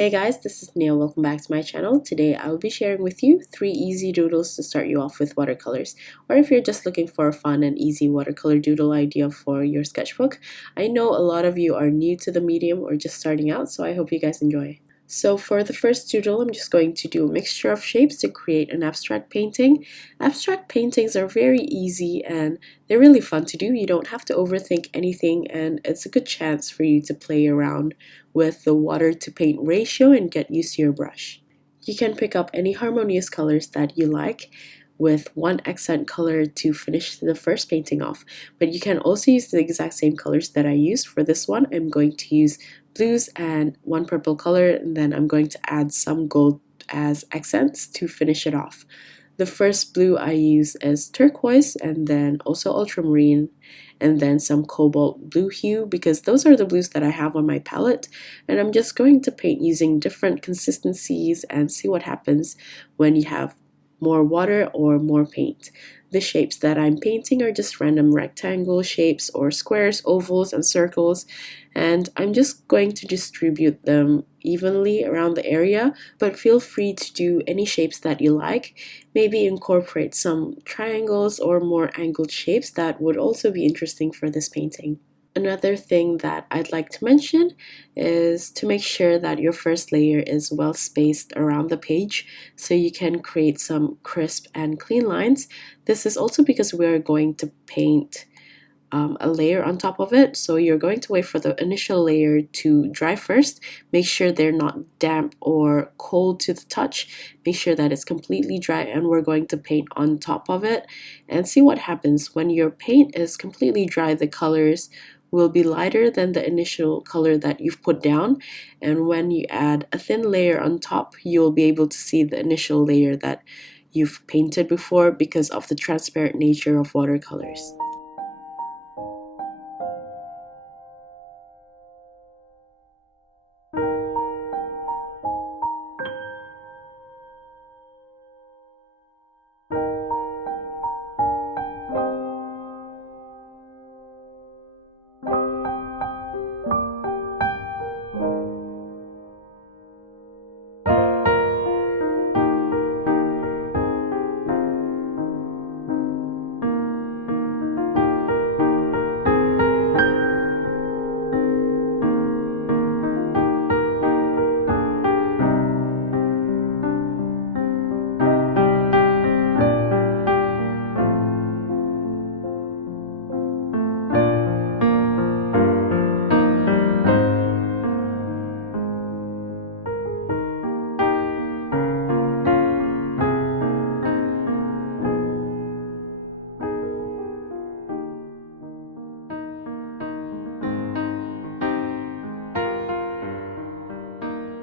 Hey guys, this is Neil. Welcome back to my channel. Today I will be sharing with you 3 easy doodles to start you off with watercolors. Or if you're just looking for a fun and easy watercolor doodle idea for your sketchbook. I know a lot of you are new to the medium or just starting out, so I hope you guys enjoy. So for the first doodle, I'm just going to do a mixture of shapes to create an abstract painting. Abstract paintings are very easy and they're really fun to do. You don't have to overthink anything, and it's a good chance for you to play around with the water to paint ratio and get used to your brush. You can pick up any harmonious colors that you like with one accent color to finish the first painting off, but you can also use the exact same colors that I used. For this one, I'm going to use blues and one purple color, and then I'm going to add some gold as accents to finish it off. The first blue I use is turquoise, and then also ultramarine, and then some cobalt blue hue, because those are the blues that I have on my palette. And I'm just going to paint using different consistencies and see what happens when you have more water or more paint. The shapes that I'm painting are just random rectangle shapes or squares, ovals, and circles, and I'm just going to distribute them evenly around the area, but feel free to do any shapes that you like. Maybe incorporate some triangles or more angled shapes that would also be interesting for this painting. Another thing that I'd like to mention is to make sure that your first layer is well spaced around the page so you can create some crisp and clean lines. This is also because we're going to paint a layer on top of it, so you're going to wait for the initial layer to dry first. Make sure they're not damp or cold to the touch. Make sure that it's completely dry, and we're going to paint on top of it and see what happens. When your paint is completely dry, the colors will be lighter than the initial color that you've put down, and when you add a thin layer on top, you'll be able to see the initial layer that you've painted before because of the transparent nature of watercolors.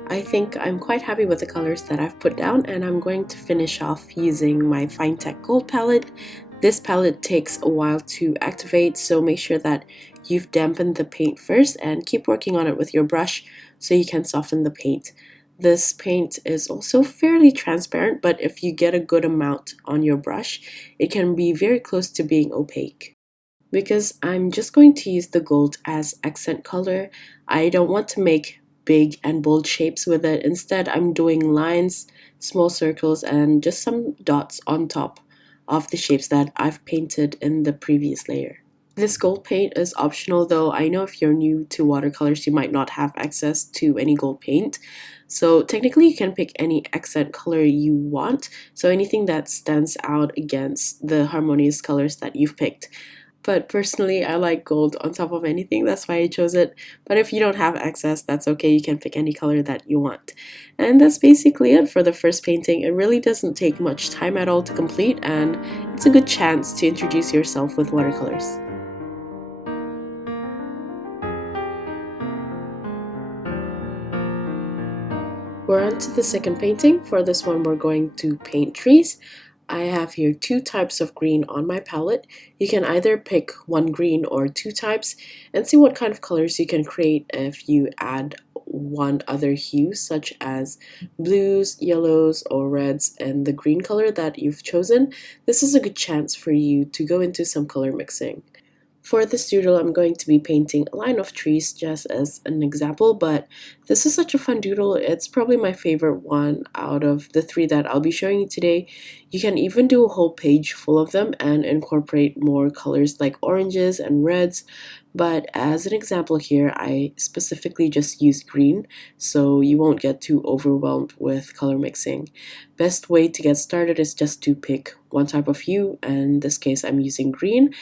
I think I'm quite happy with the colors that I've put down, and I'm going to finish off using my Fine-Tech Gold palette. This palette takes a while to activate, so make sure that you've dampened the paint first and keep working on it with your brush so you can soften the paint. This paint is also fairly transparent, but if you get a good amount on your brush, it can be very close to being opaque. Because I'm just going to use the gold as accent color, I don't want to make big and bold shapes with it. Instead, I'm doing lines, small circles, and just some dots on top of the shapes that I've painted in the previous layer. This gold paint is optional, though. I know if you're new to watercolors, you might not have access to any gold paint. So technically, you can pick any accent color you want, so anything that stands out against the harmonious colors that you've picked. But personally, I like gold on top of anything, that's why I chose it. But if you don't have access, that's okay, you can pick any color that you want. And that's basically it for the first painting. It really doesn't take much time at all to complete, and it's a good chance to introduce yourself with watercolors. We're on to the second painting. For this one, we're going to paint trees. I have here 2 types of green on my palette. You can either pick one green or 2 types and see what kind of colors you can create if you add one other hue, such as blues, yellows, or reds, and the green color that you've chosen. This is a good chance for you to go into some color mixing. For this doodle, I'm going to be painting a line of trees just as an example, but this is such a fun doodle. It's probably my favorite one out of the three that I'll be showing you today. You can even do a whole page full of them and incorporate more colors like oranges and reds, but as an example here, I specifically just used green, so you won't get too overwhelmed with color mixing. Best way to get started is just to pick one type of hue, and in this case I'm using green,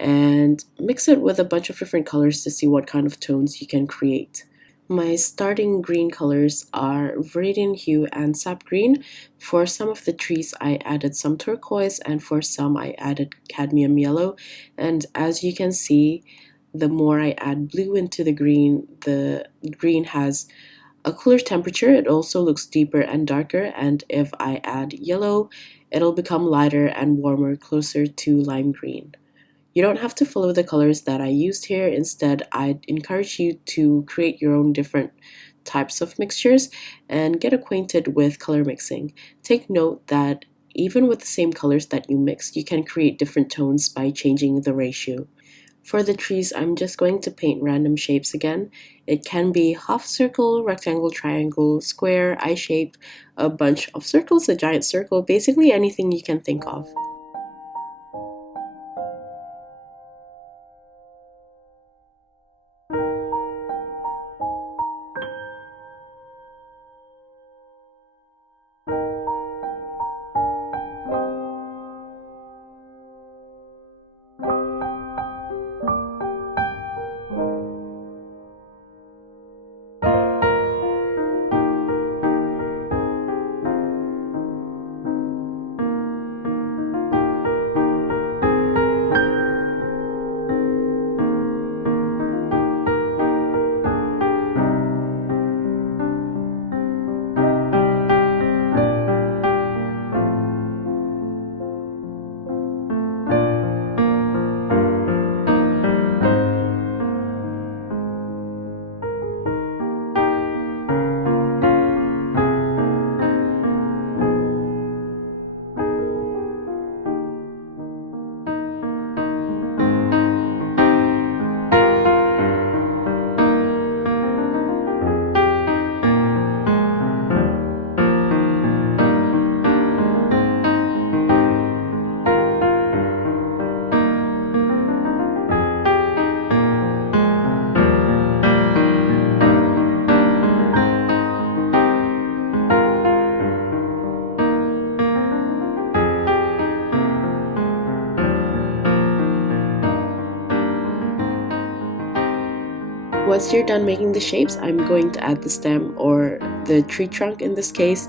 and mix it with a bunch of different colors to see what kind of tones you can create. My starting green colors are Viridian Hue and Sap Green. For some of the trees I added some turquoise, and for some I added cadmium yellow, and as you can see, the more I add blue into the green has a cooler temperature. It also looks deeper and darker, and if I add yellow, it'll become lighter and warmer, closer to lime green. You don't have to follow the colors that I used here. Instead, I'd encourage you to create your own different types of mixtures and get acquainted with color mixing. Take note that even with the same colors that you mix, you can create different tones by changing the ratio. For the trees, I'm just going to paint random shapes again. It can be half circle, rectangle, triangle, square, eye shape, a bunch of circles, a giant circle, basically anything you can think of. Once you're done making the shapes, I'm going to add the stem, or the tree trunk in this case,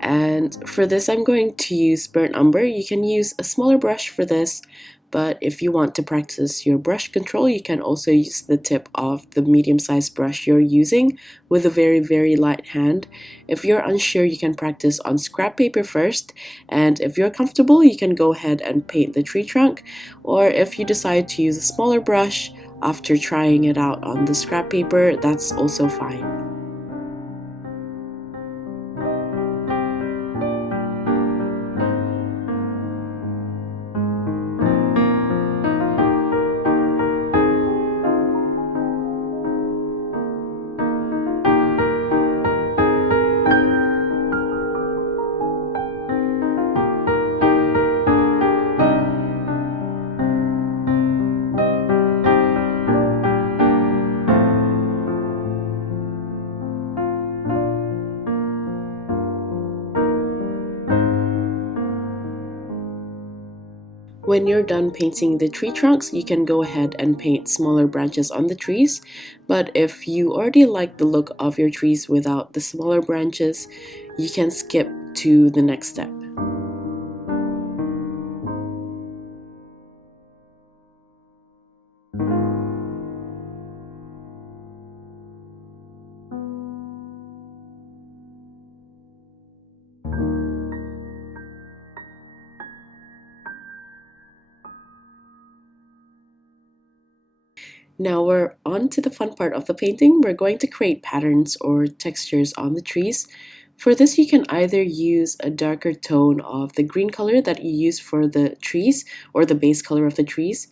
and for this I'm going to use burnt umber. You can use a smaller brush for this, but if you want to practice your brush control, you can also use the tip of the medium-sized brush you're using with a very light hand. If you're unsure, you can practice on scrap paper first, and if you're comfortable, you can go ahead and paint the tree trunk, or if you decide to use a smaller brush after trying it out on the scrap paper, that's also fine. When you're done painting the tree trunks, you can go ahead and paint smaller branches on the trees, but if you already like the look of your trees without the smaller branches, you can skip to the next step. Now we're on to the fun part of the painting. We're going to create patterns or textures on the trees. For this, you can either use a darker tone of the green color that you use for the trees, or the base color of the trees,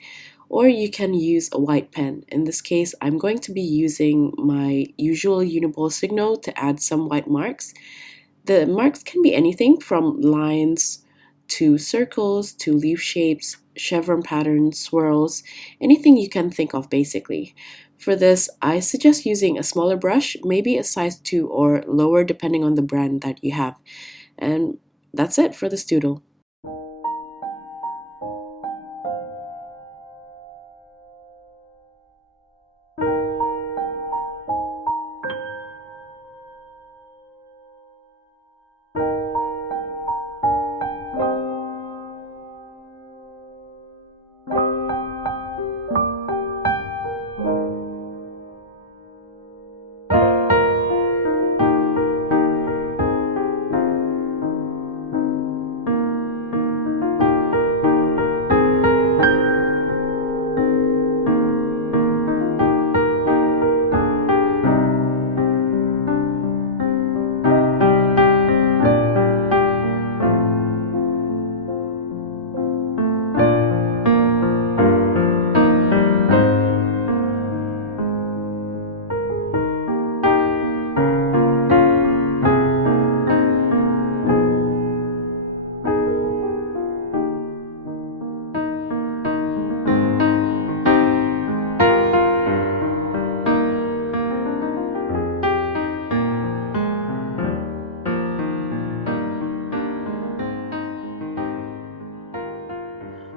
or you can use a white pen. In this case, I'm going to be using my usual Uniball Signo to add some white marks. The marks can be anything from lines to circles to leaf shapes, chevron patterns, swirls, anything you can think of basically. For this, I suggest using a smaller brush, maybe a size 2 or lower depending on the brand that you have. And that's it for this doodle.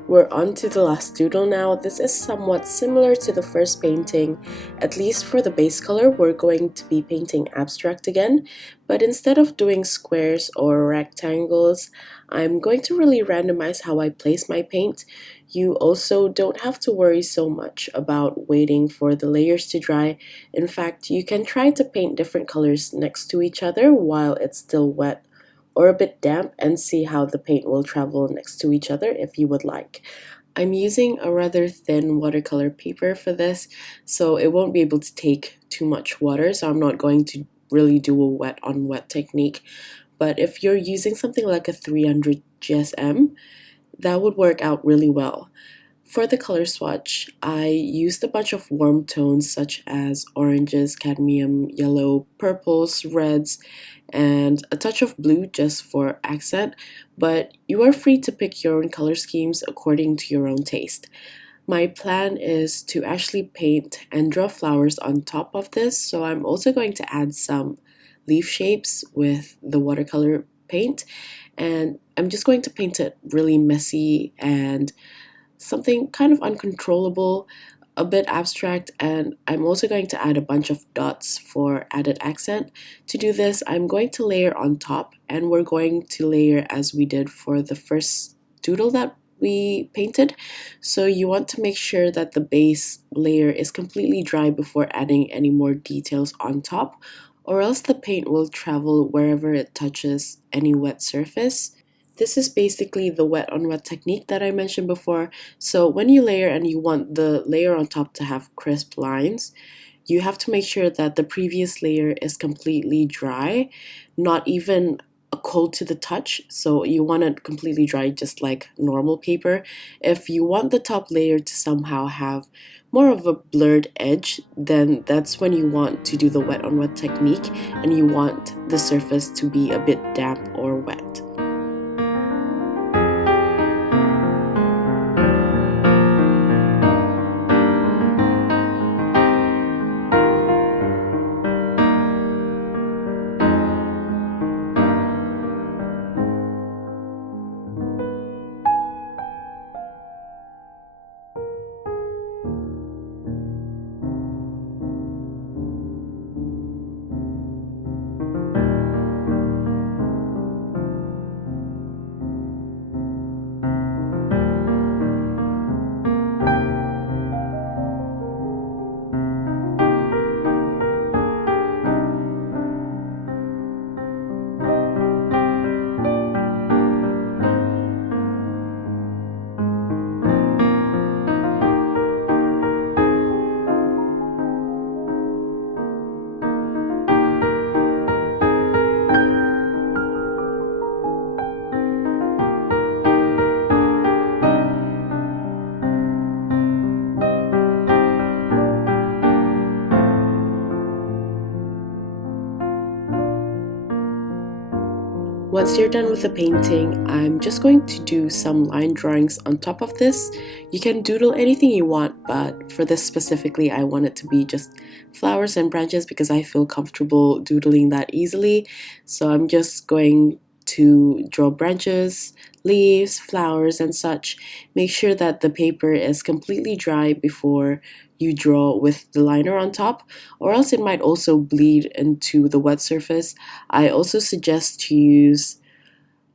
We're on to the last doodle now. This is somewhat similar to the first painting. At least for the base color, we're going to be painting abstract again, but instead of doing squares or rectangles, I'm going to really randomize how I place my paint. You also don't have to worry so much about waiting for the layers to dry. In fact, you can try to paint different colors next to each other while it's still wet or a bit damp and see how the paint will travel next to each other if you would like. I'm using a rather thin watercolor paper for this, so it won't be able to take too much water, so I'm not going to really do a wet on wet technique. But if you're using something like a 300 GSM, that would work out really well. For the color swatch, I used a bunch of warm tones such as oranges, cadmium, yellow, purples, reds, and a touch of blue just for accent, but you are free to pick your own color schemes according to your own taste. My plan is to actually paint and draw flowers on top of this, so I'm also going to add some leaf shapes with the watercolor paint, and I'm just going to paint it really messy and something kind of uncontrollable, a bit abstract, and I'm also going to add a bunch of dots for added accent. To do this, I'm going to layer on top, and we're going to layer as we did for the first doodle that we painted. So you want to make sure that the base layer is completely dry before adding any more details on top, or else the paint will travel wherever it touches any wet surface. This is basically the wet on wet technique that I mentioned before. So when you layer and you want the layer on top to have crisp lines, you have to make sure that the previous layer is completely dry, not even a cold to the touch. So you want it completely dry, just like normal paper. If you want the top layer to somehow have more of a blurred edge, then that's when you want to do the wet on wet technique and you want the surface to be a bit damp or wet. Once you're done with the painting, I'm just going to do some line drawings on top of this. You can doodle anything you want, but for this specifically, I want it to be just flowers and branches because I feel comfortable doodling that easily. So I'm just going to draw branches, leaves, flowers, and such. Make sure that the paper is completely dry before you draw with the liner on top, or else it might also bleed into the wet surface. I also suggest to use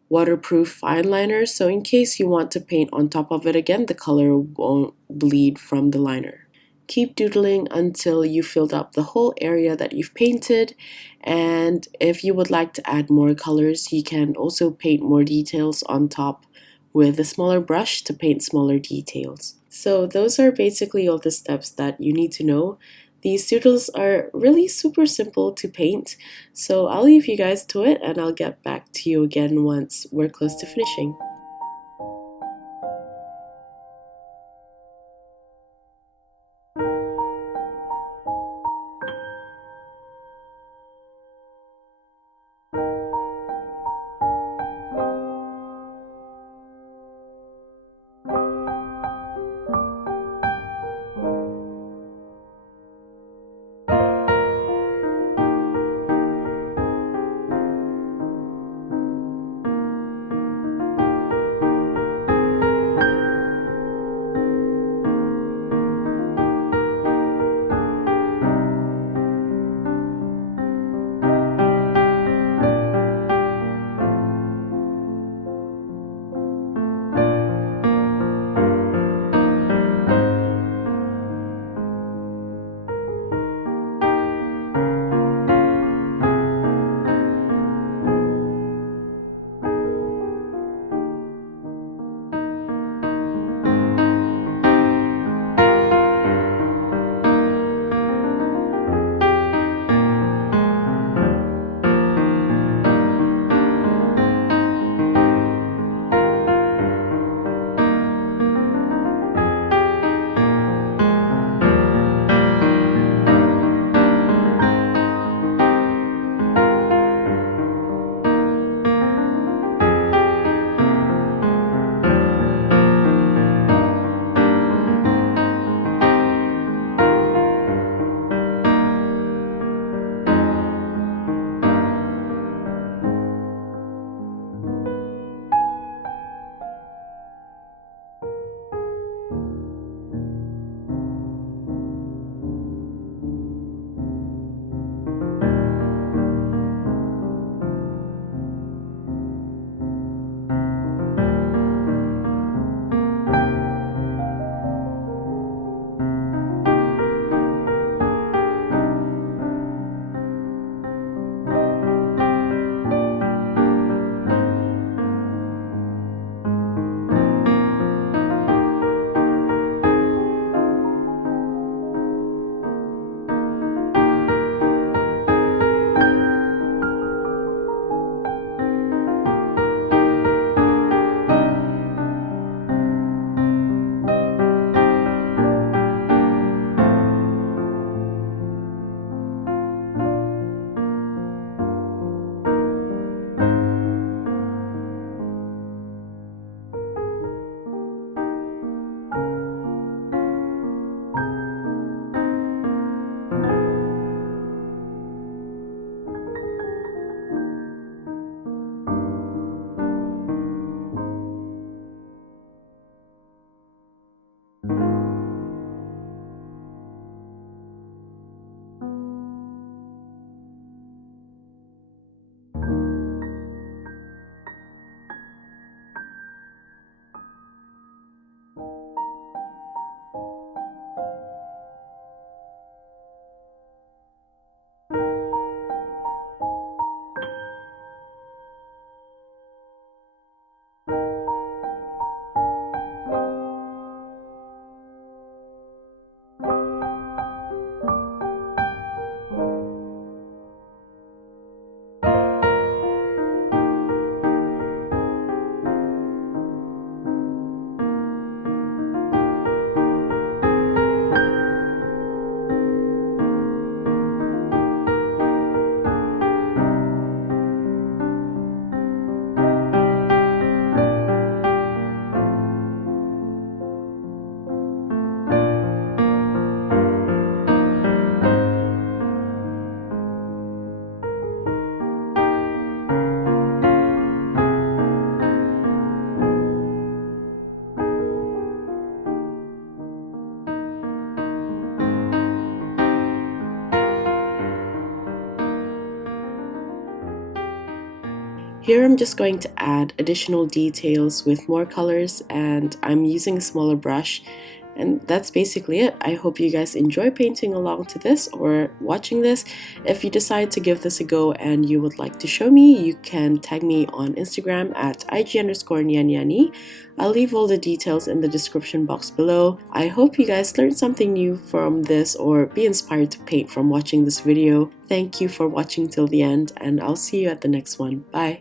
waterproof fine liners, so in case you want to paint on top of it again, the color won't bleed from the liner. Keep doodling until you filled up the whole area that you've painted, and if you would like to add more colors, you can also paint more details on top with a smaller brush to paint smaller details. So those are basically all the steps that you need to know. These doodles are really super simple to paint, so I'll leave you guys to it and I'll get back to you again once we're close to finishing. Here I'm just going to add additional details with more colors, and I'm using a smaller brush. And that's basically it. I hope you guys enjoy painting along to this or watching this. If you decide to give this a go and you would like to show me, you can tag me on Instagram at ig_nyanyani. I'll leave all the details in the description box below. I hope you guys learned something new from this or be inspired to paint from watching this video. Thank you for watching till the end, and I'll see you at the next one. Bye!